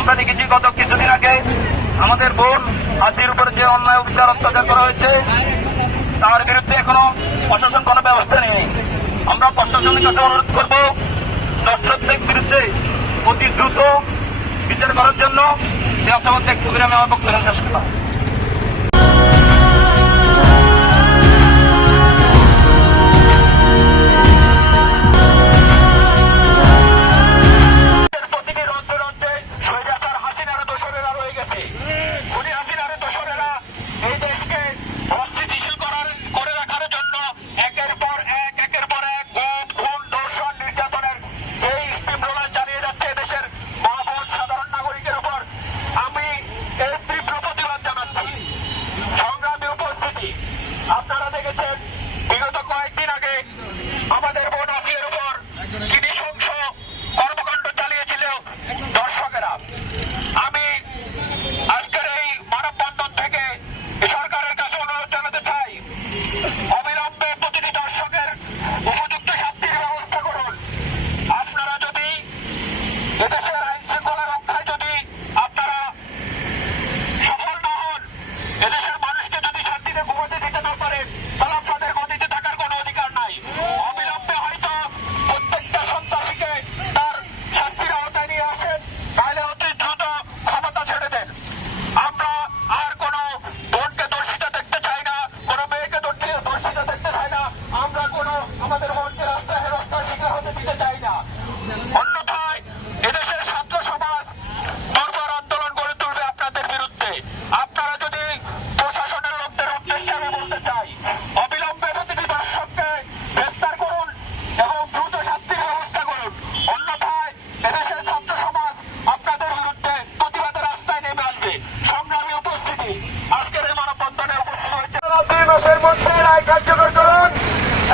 আমরা দেখেছি গত কিছুদিন আগে আমাদের বোন হাসির উপরে যে অন্যায় অবিচার অত্যাচার করা হয়েছে তার বিরুদ্ধে এখনও প্রশাসন কোনো ব্যবস্থা নেই আমরা প্রশাসনের কাছে অনুরোধ করব, দর্শকদের বিরুদ্ধে অতি দ্রুত জন্য করে আমি আমার শেষ করলাম।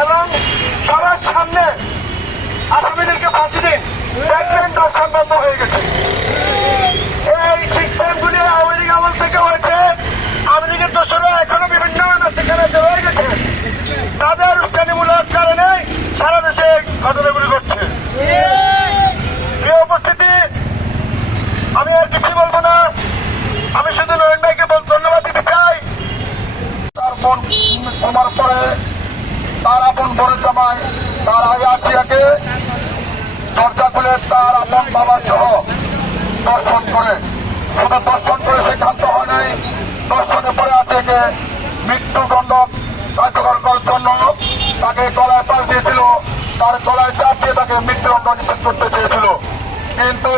এবং সবার সামনে আসামিদেরকে ফাঁসি দিন দেখবেন দর্শন বন্ধ হয়ে গেছে। এই সিস্টেমগুলি আওয়ামী লীগ আমল থেকে হয়েছে। আওয়ামী লীগের দোষরা এখনও বিভিন্ন সেখানে রয়ে গেছে। তার আপন বোনের জামাই, তার আগে আছিয়াকে দরজা খুলে তার আপন বাবার সহ দর্শন করে। শুধু দর্শন করে সে ক্ষান্ত হয় নাই, দর্শনের পরে আজকে মৃত্যুদণ্ড কার্যকর করার জন্য তাকে গলায় পাশ দিয়েছিল। তার গলায় চাপ দিয়ে তাকে মৃত্যুদণ্ড নিষেধ করতে চেয়েছিল। কিন্তু